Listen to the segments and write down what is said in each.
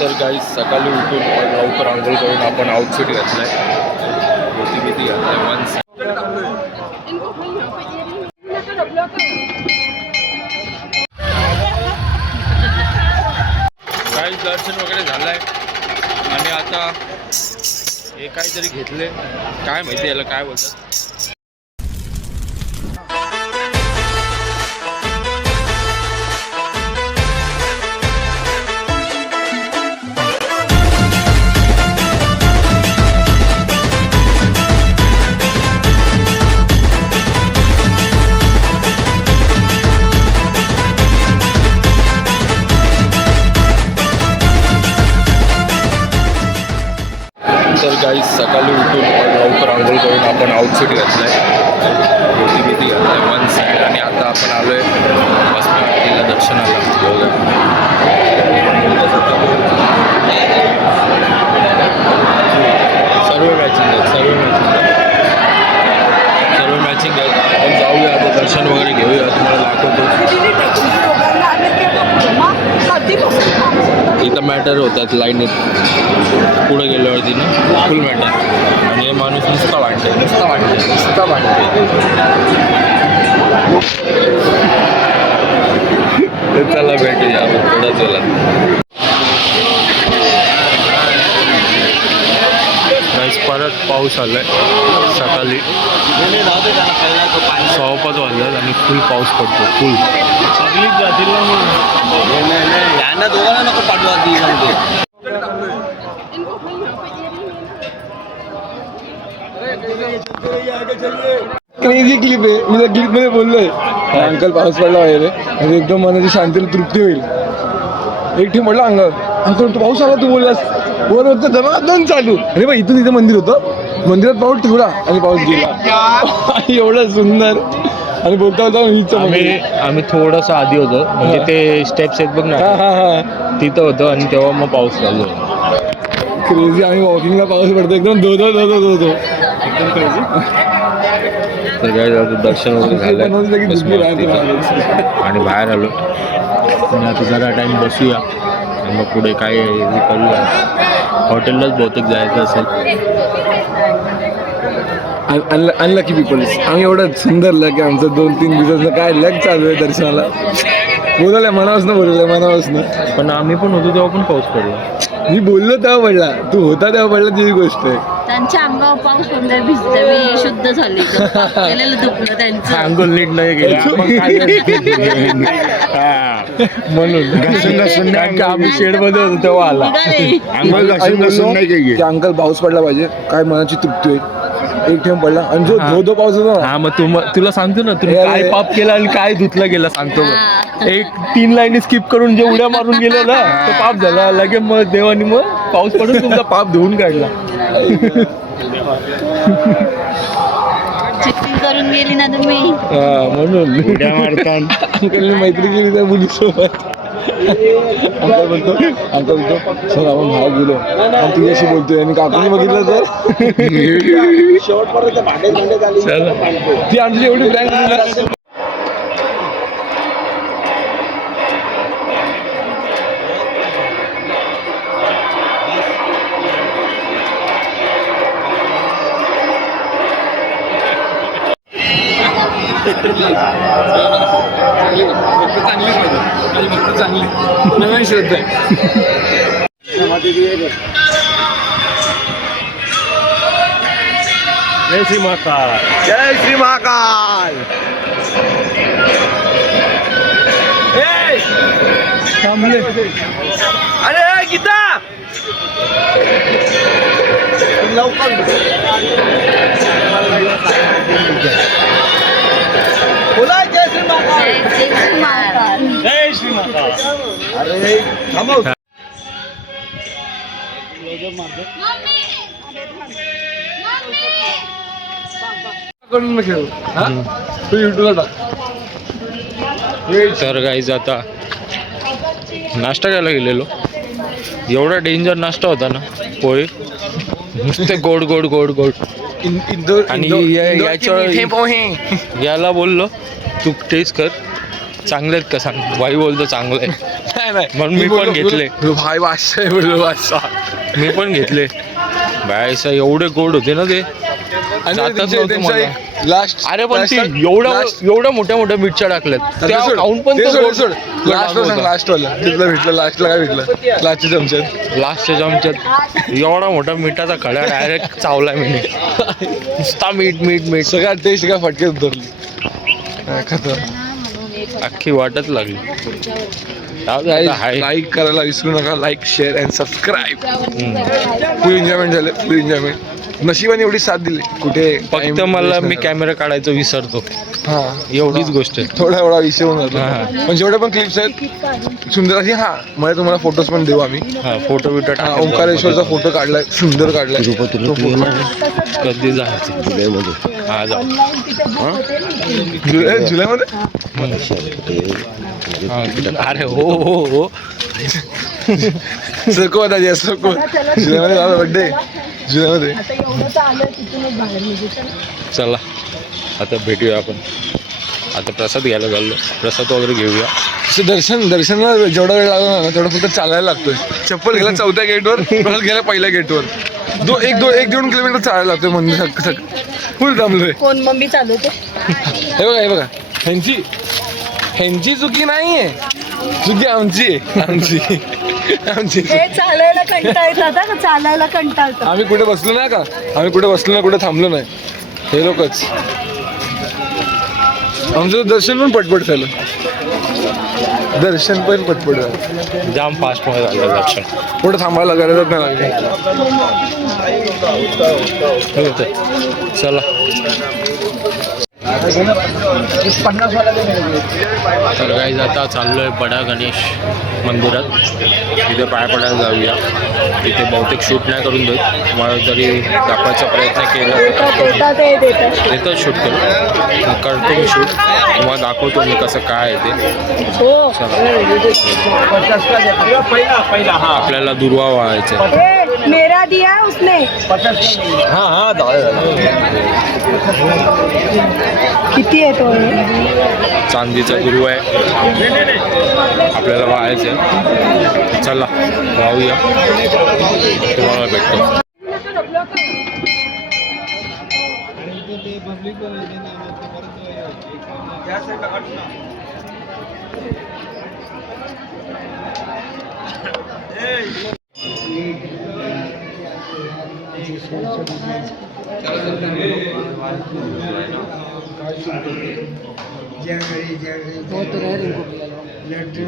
तर काही सकाळी उठून लवकर आंघोळ करून आपण आउटफिट घातलाय, धोती बिती घातलाय, काही दर्शन वगैरे झालंय आणि आता हे काहीतरी घेतले, काय माहिती याला काय बोलतात. तर काही सकाळी उठून लवकर आंघोळ करून आपण आउटफिट घातलाय, धोती बिती घातलाय, वन साईड, आणि आता आपण आलोय बसपतीला दर्शनाला. सर्व मॅचिंग आहेत. आपण जाऊया आता, दर्शन वगैरे घेऊया, तुम्हाला दाखवतो. इथं मॅटर होतात लाईनीत पुढे गेल्यावरती ना, फुल मॅटर. आणि हे माणूस नुसता वाटते. चला भेटूया थोडा चला. परत पाऊस आलाय सकाळी 6:15 वाजल्यात आणि फुल पाऊस पडतो, फुल. दोघांना नको पाठवा. क्रेझी क्लिप आहे. मी त्या क्लिप मध्ये बोललोय अंकल पाऊस पडला वगैरे, म्हणजे एकदम मनाची शांतीला तृप्ती होईल. एक ठिकाण म्हटलं अंकल तू पाऊस आला, तू बोललास बरोबर धनाधन चालू. अरे बा इथून इथं मंदिर होतं, मंदिरात पाऊस ठेवला आणि पाऊस गेला. एवढं सुंदर. आणि बोलता आम्ही थोडंसं आधी होतो, म्हणजे ते स्टेप्स आहेत बघ ना, तिथं होतं आणि तेव्हा मग पाऊस चालू होता. क्रेझी. आम्ही वॉकिंगला पाऊस पडतो एकदम धो एकदम क्रेझी. तर काय दर्शन वगैरे झालं आणि बाहेर आलो आणि आता जरा टाईम बसूया आणि मग पुढे काय करूया. हॉटेललाच बहुतेक जायचं असेल. Unlucky peoples. आम्ही एवढं सुंदर लक आहे आमचं. 2-3 दिवसाचं काय लक चालू आहे दर्शनाला. बोलवलंय मनापासून. पण आम्ही पण होतो तेव्हा पण पाऊस पडला. मी बोललो तेव्हा पडला, तू होता तेव्हा पडला, ती गोष्ट आहे. त्यांच्या अंगावर पाऊस पडल्यावर भिजलं, शुद्ध झाली, दुखलं त्यांचं. अंघोळ नीट नाही गेलं म्हणून घासून आम्ही शेडमध्ये होतो तेव्हा आला. अंघोळ घासून नाही गेली. अंकल पाऊस पडला पाहिजे, काय मनाची तृप्ती होईल. एक ठेम पडला आणि जो धो पाऊस होतो. हा मग तुला सांगतो ना, तुम्ही काय पाप केला आणि काय धुतला गेला सांगतो. एक 3 लाईनी स्किप करून जे उड्या मारून गेले ना, तो पाप झाला. लगे मग देवानी मग पाऊस पडून तुमचा पाप धुवून काढला. चिट्टी करून गेली ना तुम्ही. म्हणून उड्या मारताना अंकलने मैत्री केली त्या मुलीसोबत. अंकल बोलतो सर आपण बाहेर गेलो आणि तुझ्याशी बोलतोय आणि काकूने बघितलं तर शेवटपर्यंत भांडे झाली. ती आमची एवढी फ्रँक झाली. चांगली नवीन श्रद्धा आहे. जय श्री महाकाल. जय श्री महाकाल. थांबले. अरे गीता लवकर बोला. जय श्री महाकाल. जय श्री महाकाल. अरे थांबव. करून खेळ तू युट्यूबला टाक. तर गाईज आता नाश्ता करायला गेलेलो. एवढा डेंजर नाश्ता होता ना, पोळी नुसते गोड गोड गोड गोड. आणि याला बोललो तू टेस्ट कर, चांगले आहेत का सांग? भाई बोलतो चांगलं आहे. नाही नाही म्हणून मी पण घेतले. भाई बादशाह आहे बोललो बादशाह. मी पण घेतले. बायसा एवढे गोड होते ना ते. आणि जातच नव्हतं मला. लास्ट अरे पण ती एवढ्या मोठ्या मोठ्या मिरच्या टाकल्यात खाऊन पण तो गोड लास्ट वाला तिथलं भेटलं. लास्टला काय भेटलं? लास्टच्या चमच्यात लास्टच्या चमच्यात एवढा मोठा मिठाचा खडा डायरेक्ट चावला मी. नुसता मीठ मीठ मीठ सगळ्या टेस्ट काय फटक्यात उतरली. खतरनाक. अख्खी वाटच लागली. हाय. लाईक करायला विसरू नका. Like share and subscribe. Full enjoyment झालं. Full enjoyment. नशिबाने एवढी साथ दिली. कुठे फक्त मला मी कॅमेरा काढायचं विसरतो. हा एवढीच गोष्ट आहे. थोडा एवढा विषय होऊन जातो. हा. पण जेवढे पण क्लिप्स आहेत सुंदर अशी. हा मला तुम्हाला फोटोज पण देऊ आम्ही. फोटो बिटो ओंकारेश्वरचा फोटो काढलाय. सुंदर काढलाय. कधी जायचं? हा जाऊ. जुलैमध्ये अरे हो हो हो. सको दादी सको. जुलैमध्ये झाला बड्डे. जुलैमध्ये. चला आता भेटूया आपण. आता प्रसाद घ्यायला चाललो. प्रसाद वगैरे घेऊया. दर्शनला जेवढा वेळ लागला ना तेवढा फक्त चालायला लागतोय. चप्पल गेला 4थ्या गेटवर. परत गेला 1ल्या गेटवर. एक दोन किलोमीटर चालायला लागतोय. मंदिर फुल दमलोय. कोण मम्मी चालवते? हे बघा ह्यांची चुकी नाहीये. चुकी आमची आहे. आमची चालायला कंटाळतात. चालायला कंटाळतात. आम्ही कुठे बसलो नाही का? कुठे थांबलो नाही. हे लोकच. आमचं दर्शन पण पटपट झालं. जाम फास्ट मध्ये झालं दर्शन. कुठं थांबायला गरजच नाही लागली. चला तर गाईज आता चाललोय बडा गणेश मंदिरात. तिथे पाय पडायला जाऊया. तिथे बहुतेक शूट नाही करून देत. मला तरी दाखवायचा प्रयत्न केला. देतात शूट करतो मी शूट. तुम्हाला दाखवतो मी कसं काय आहे ते. आपल्याला दुर्वा वाहायचं. मेरा दिया उसने. हा किती आहे तो? चांदीचा दुर्वा आहे. आपल्याला वाहायचं आहे. चला वाहूया. तुम्हाला भेटतो.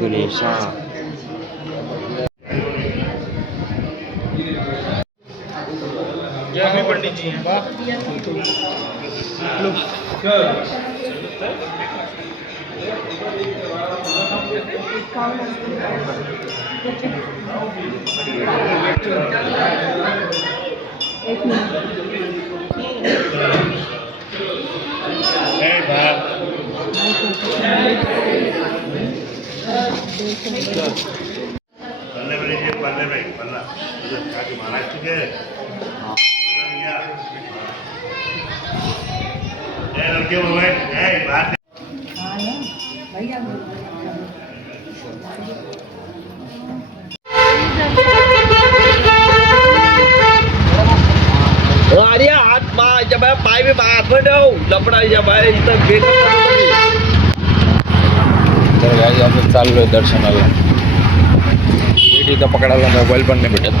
गणेशा जय पंडित जी. अरे हात पाय बी हात लपडायच्या बाहेर इथं गेट. तर गाईज आपण चाललोय दर्शनाला. इथं पकडायला मोबाईल पण नाही भेटत.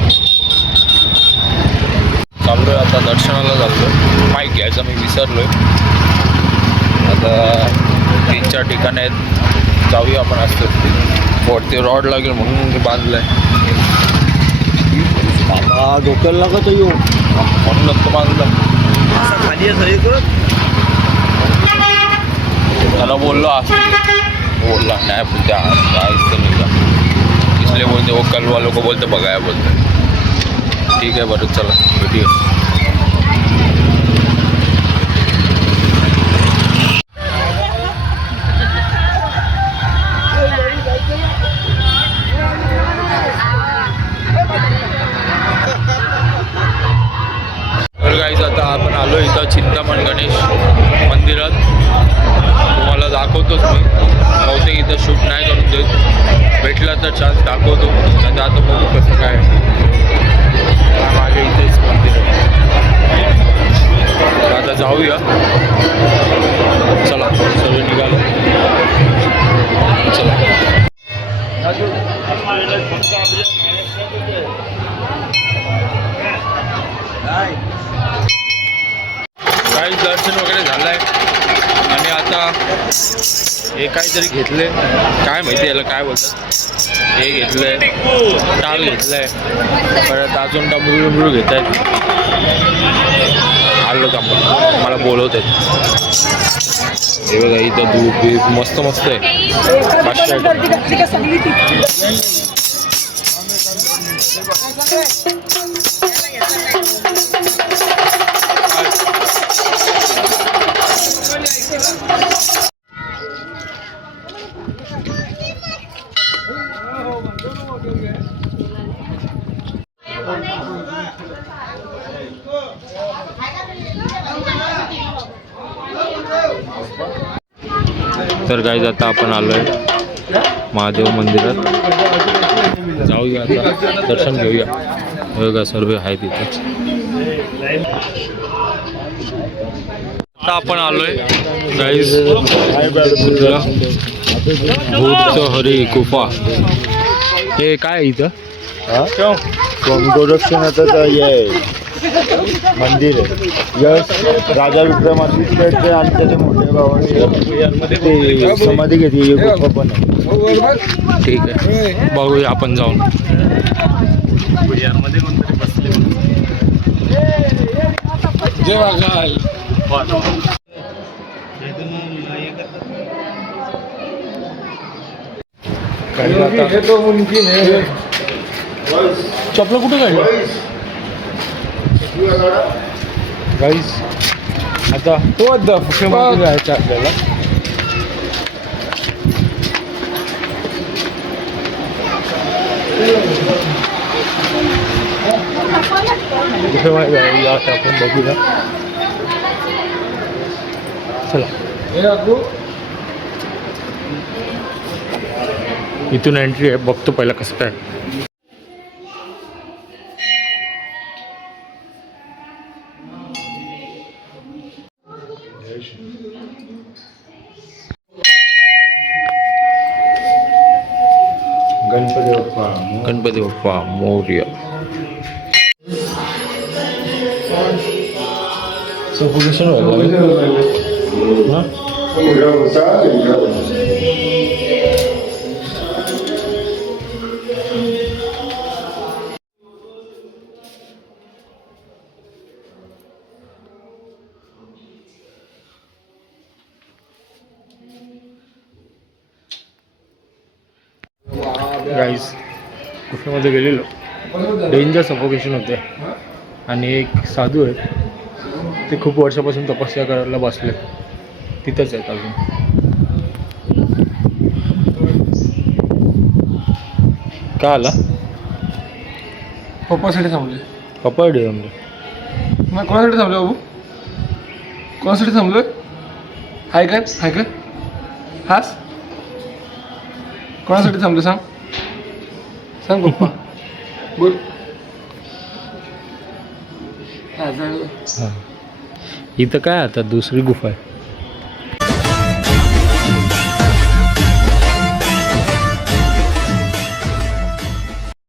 चाललोय आता दर्शनाला चाललोय. माईक घ्यायचा मी विसरलोय. आता 3-4 ठिकाण आहेत. जाऊया आपण. असतो वरती रॉड लागेल म्हणून बांधलाय. डोक्याला लागत येऊ म्हणूनच तो बांधला. खाली सगळीकडं. त्याला बोललो असं बोलला नाही बोलते ऐकतं नाही का. इसलिए बोलते वो कल वालों को बोलते बघाया बोलते. ठीक आहे बरं चला भेटूया. आता आपण आलो इथं चिंतामण गणेश मंदिरात. तुम्हाला दाखवतोच मी. बहुतेक इथं इथं शूट नाही करून देत. भेटला तर चान्स दाखवतो, नाही तर आता बघू कसं काय. मागे इथेच मंदिर आहे. आता जाऊया, चला सर्व निघालो. चला काही दर्शन वगैरे झालं आहे आणि आता हे काहीतरी घेतले, काय माहिती याला काय बोलतात. हे घेतलंय, टाळ घेतलंय, परत अजून डमरू घेत आहेत. आलो का मला बोलवत आहेत. हे बघा इथं दूध बीप मस्त मस्त आहे. पाचशे तर गाईज आता आपण आलोय महादेव मंदिरात. जाऊया आता, दर्शन घेऊया. बघा सर्व आहे तिथेच. आता आपण आलोय गाईज भूत हरी गुफा. हे काय आहे इथं? गोरक्षनाथाचं हे मंदिर आहे. यश राजा विक्रमादित्याचे आणि त्याच्या मोठ्या भावाने ते समाधी घेतली. हे गुफा पण आहे. ठीक आहे, बघूया आपण जाऊन. जय वाघाल. चपला कुठं काढली गाईस? आता तो जायचं आपल्याला. कुठे माहिती आहे आता आपण बघूया. चला इथून एंट्री आहे, बघतो पहिला कसं काय. गणपती बाप्पा मोरया. सफोकेशन गाईज गुफेमध्ये गेलेलो, डेंजर सफोकेशन होते. आणि एक साधू आहेत, ते खूप वर्षापासून तपस्या करायला बसले, तिथंच आहेत अजून. का आला? पप्पासाठी थांबले. पप्पा डे आमले. मग कोणासाठी थांबले बाबू? कोणासाठी थांबलोय? हाय का हास? कोणासाठी थांबले सांग सांग पप्पा, बोल. इथं काय आता दुसरी गुफा आहे.